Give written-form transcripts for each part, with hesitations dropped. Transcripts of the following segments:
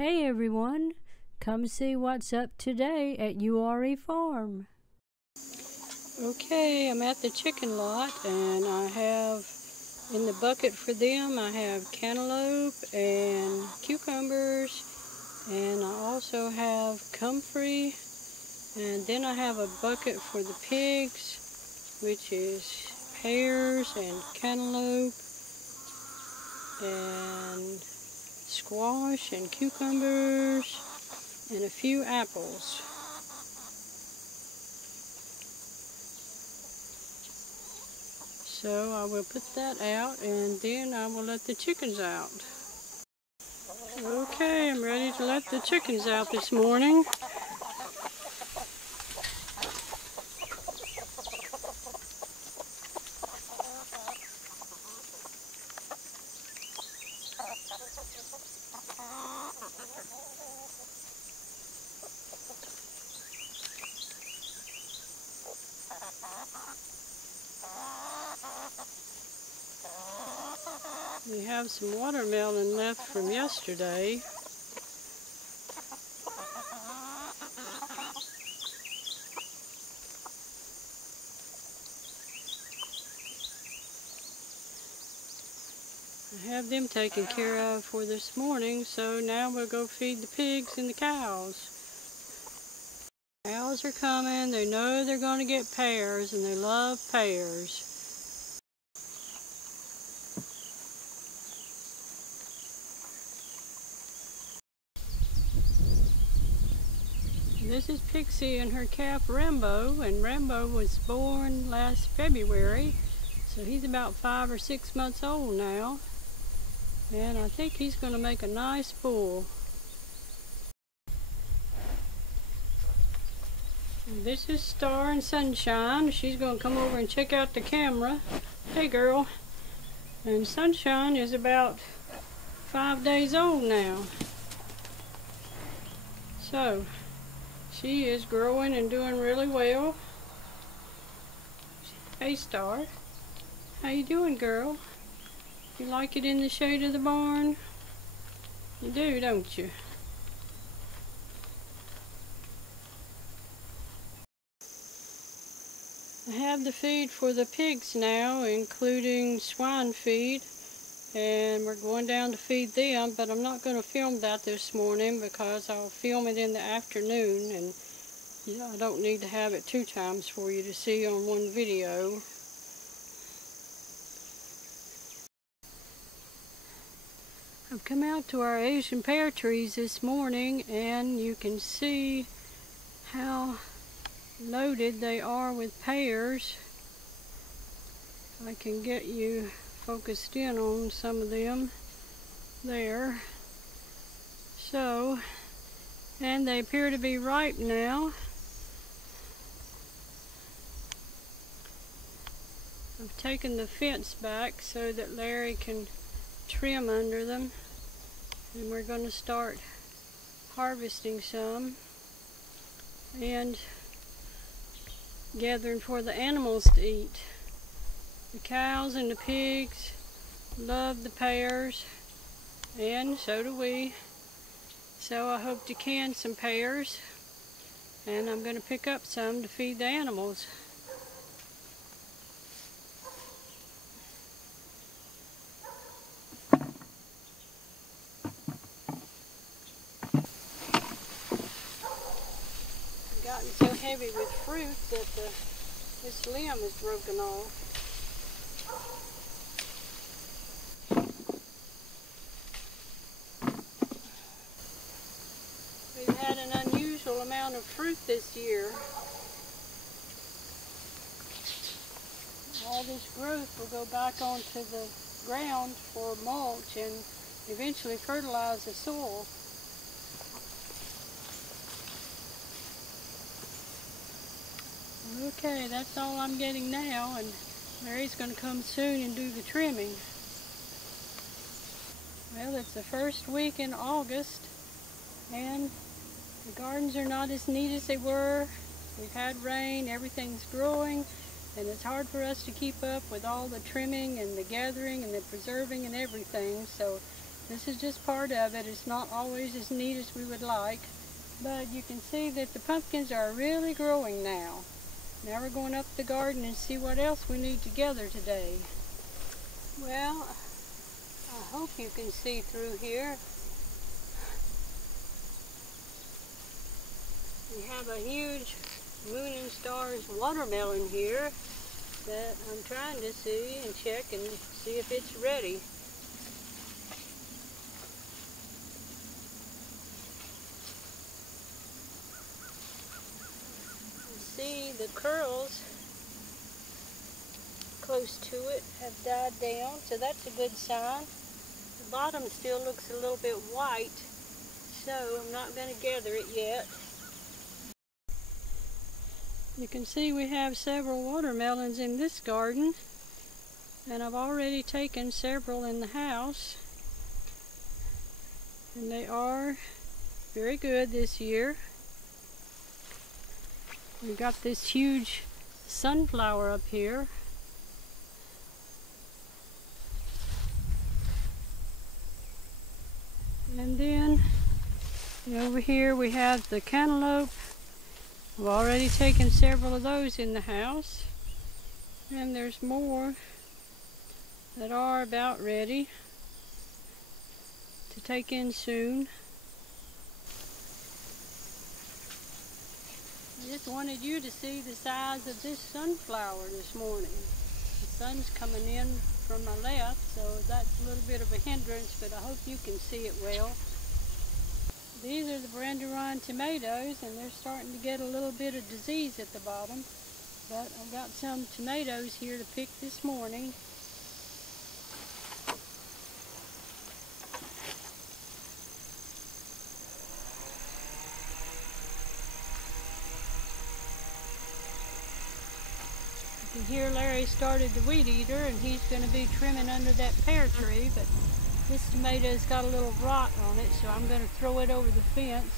Hey everyone, come see what's up today at URE Farm. Okay, I'm at the chicken lot and I have in the bucket for them, I have cantaloupe and cucumbers, and I also have comfrey, and then I have a bucket for the pigs, which is pears and cantaloupe and squash and cucumbers and a few apples. So I will put that out and then I will let the chickens out. Okay, I'm ready to let the chickens out this morning. We have some watermelon left from yesterday. I have them taken care of for this morning, so now we'll go feed the pigs and the cows. Cows are coming, they know they're going to get pears, and they love pears. This is Pixie and her calf Rambo, and Rambo was born last February, so he's about 5 or 6 months old now, and I think he's going to make a nice bull. And this is Star and Sunshine. She's going to come over and check out the camera. Hey girl. And Sunshine is about 5 days old now. So she is growing and doing really well. Hey Star, how you doing, girl? You like it in the shade of the barn? You do, don't you? I have the feed for the pigs now, including swine feed, and we're going down to feed them, but I'm not going to film that this morning because I'll film it in the afternoon, and I don't need to have it 2 times for you to see on one video. I've come out to our Asian pear trees this morning, and you can see how loaded they are with pears. I can get you focused in on some of them there. So, and they appear to be ripe now. I've taken the fence back so that Larry can trim under them, and we're going to start harvesting some and gathering for the animals to eat. The cows and the pigs love the pears, and so do we. So I hope to can some pears, and I'm going to pick up some to feed the animals. It's gotten so heavy with fruit that this limb is broken off. We've had an unusual amount of fruit this year. All this growth will go back onto the ground for mulch and eventually fertilize the soil. Okay, that's all I'm getting now, and Larry's going to come soon and do the trimming. Well, it's the first week in August, and the gardens are not as neat as they were. We've had rain, everything's growing, and it's hard for us to keep up with all the trimming and the gathering and the preserving and everything. So This is just part of it. It's not always as neat as we would like, but you can see that the pumpkins are really growing now. Now we're going up the garden and see what else we need to gather today. Well, I hope you can see through here. We have a huge Moon and Stars watermelon here that I'm trying to see and check and see if it's ready. See, the curls close to it have died down, so that's a good sign. The bottom still looks a little bit white, so I'm not going to gather it yet. You can see we have several watermelons in this garden, and I've already taken several in the house, and they are very good this year. We've got this huge sunflower up here. And then over here we have the cantaloupe. I've already taken several of those in the house. And there's more that are about ready to take in soon. I just wanted you to see the size of this sunflower this morning. The sun's coming in from my left, so that's a little bit of a hindrance, but I hope you can see it well. These are the Brenda tomatoes, and they're starting to get a little bit of disease at the bottom, but I've got some tomatoes here to pick this morning. You can hear Larry started the weed eater, and he's going to be trimming under that pear tree, but this tomato's got a little rot on it, so I'm going to throw it over the fence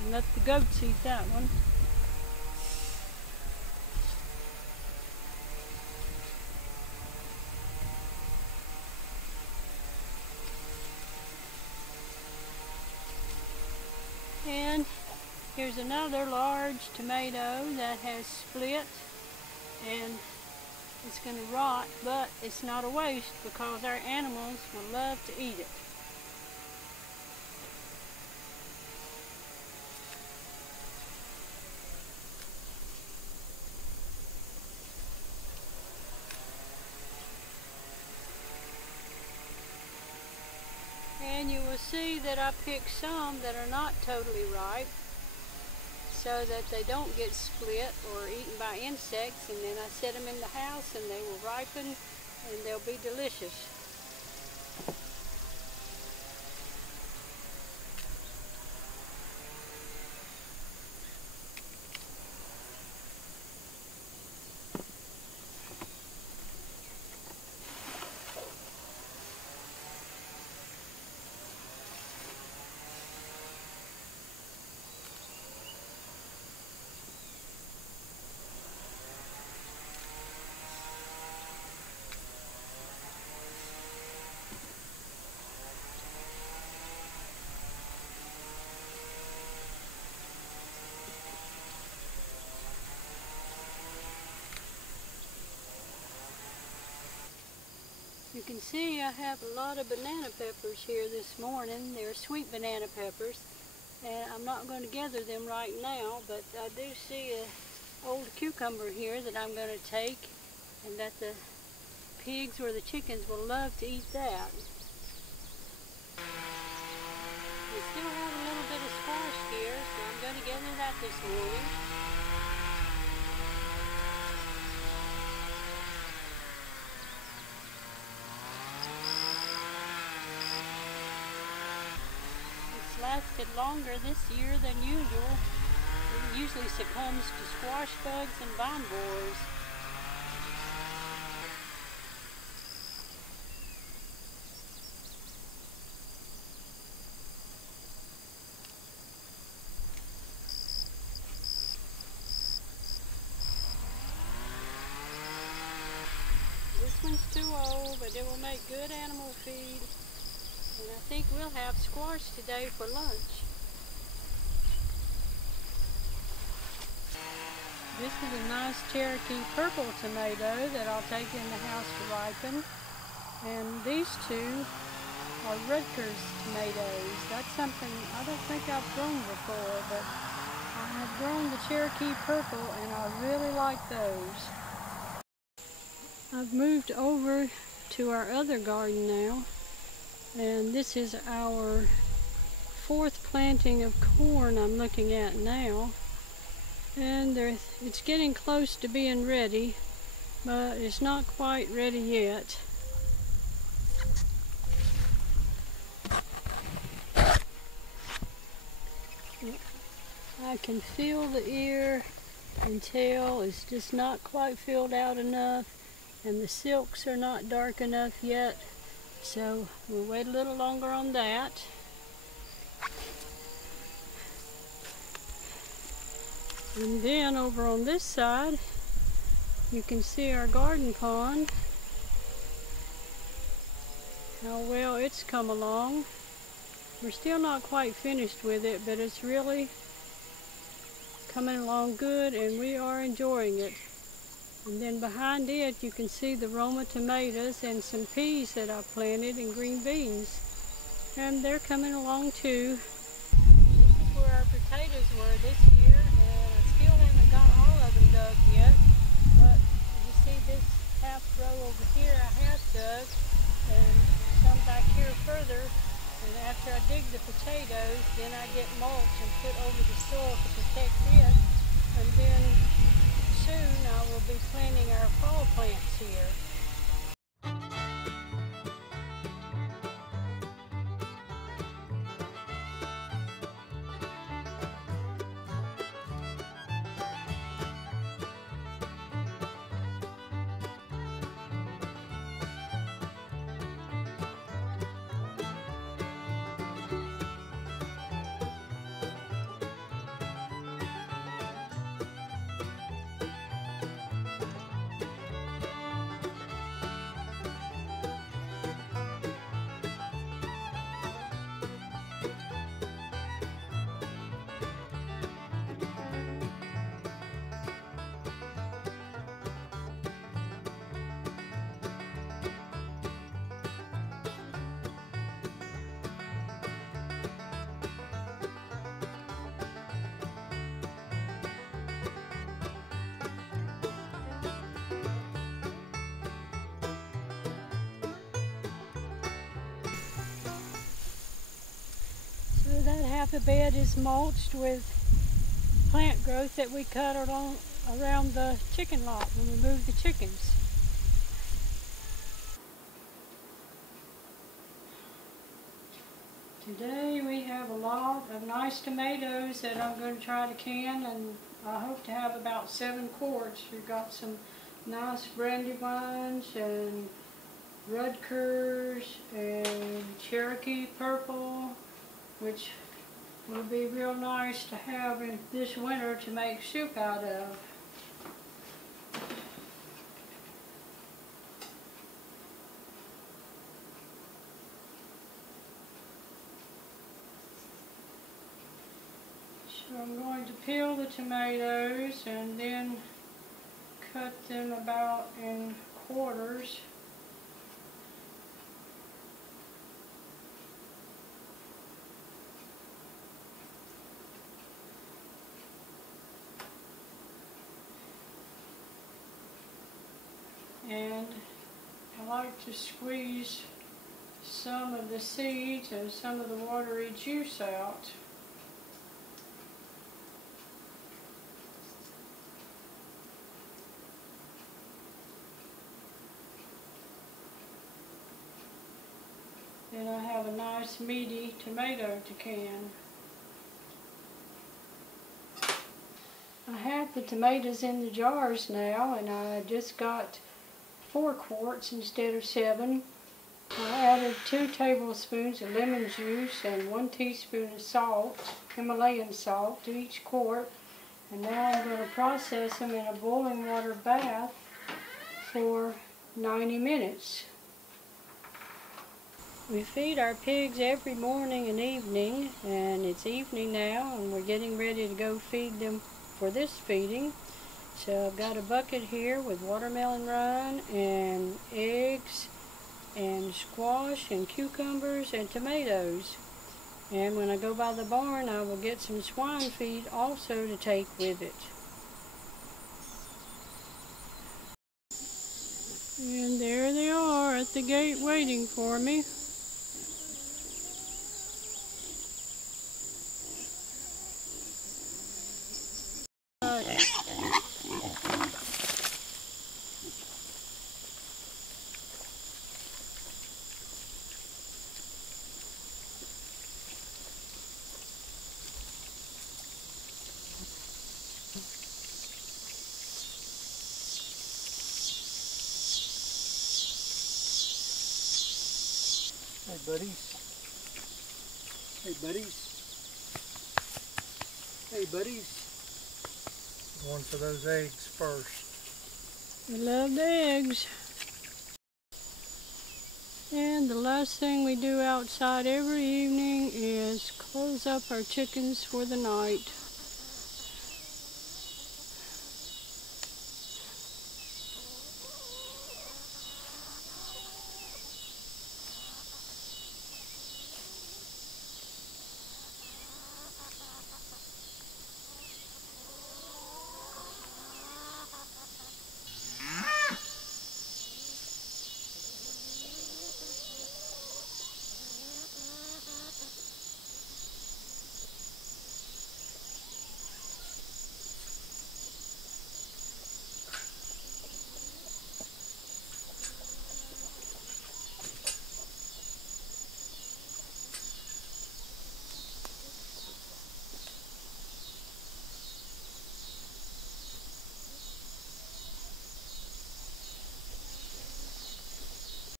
and let the goats eat that one. And here's another large tomato that has split, and it's going to rot, but it's not a waste because our animals will love to eat it. And you will see that I picked some that are not totally ripe, so that they don't get split or eaten by insects, and then I set them in the house and they will ripen and they'll be delicious. You can see I have a lot of banana peppers here this morning. They're sweet banana peppers, and I'm not going to gather them right now, but I do see an old cucumber here that I'm going to take, and that the pigs or the chickens will love to eat that. We still have a little bit of squash here, so I'm going to gather that this morning. Lasted longer this year than usual. It usually succumbs to squash bugs and vine borers. This one's too old, but it will make good animal feed. And I think we'll have squash today for lunch. This is a nice Cherokee purple tomato that I'll take in the house to ripen. And these two are Rutgers tomatoes. That's something I don't think I've grown before, but I have grown the Cherokee purple and I really like those. I've moved over to our other garden now, and this is our 4th planting of corn I'm looking at now. And it's getting close to being ready, but it's not quite ready yet. I can feel the ear and tail is just not quite filled out enough, and the silks are not dark enough yet, so we'll wait a little longer on that. And then over on this side, you can see our garden pond, how well it's come along. We're still not quite finished with it, but it's really coming along good and we are enjoying it. And then behind it you can see the Roma tomatoes and some peas that I planted and green beans. And they're coming along too. This is where our potatoes were this year, and I still haven't got all of them dug yet. But you see this half row over here I have dug, and some back here further. And after I dig the potatoes, then I get mulch and put over the soil to protect it. And then soon I will be planting our fall plants here. So that half a bed is mulched with plant growth that we cut along around the chicken lot when we moved the chickens. Today we have a lot of nice tomatoes that I'm going to try to can, and I hope to have about 7 quarts. We've got some nice Brandywines and Rutgers and Cherokee purple, which will be real nice to have in this winter to make soup out of. So I'm going to peel the tomatoes and then cut them about in quarters. And I like to squeeze some of the seeds and some of the watery juice out. Then I have a nice meaty tomato to can. I have the tomatoes in the jars now, and I just got 4 quarts instead of 7. I added 2 tablespoons of lemon juice and 1 teaspoon of salt, Himalayan salt, to each quart. And now I'm going to process them in a boiling water bath for 90 minutes. We feed our pigs every morning and evening, and it's evening now and we're getting ready to go feed them for this feeding. So I've got a bucket here with watermelon rind and eggs and squash and cucumbers and tomatoes. And when I go by the barn, I will get some swine feed also to take with it. And there they are at the gate waiting for me. Hey buddies. Hey buddies. Hey buddies. Going for those eggs first. They love the eggs. And the last thing we do outside every evening is close up our chickens for the night.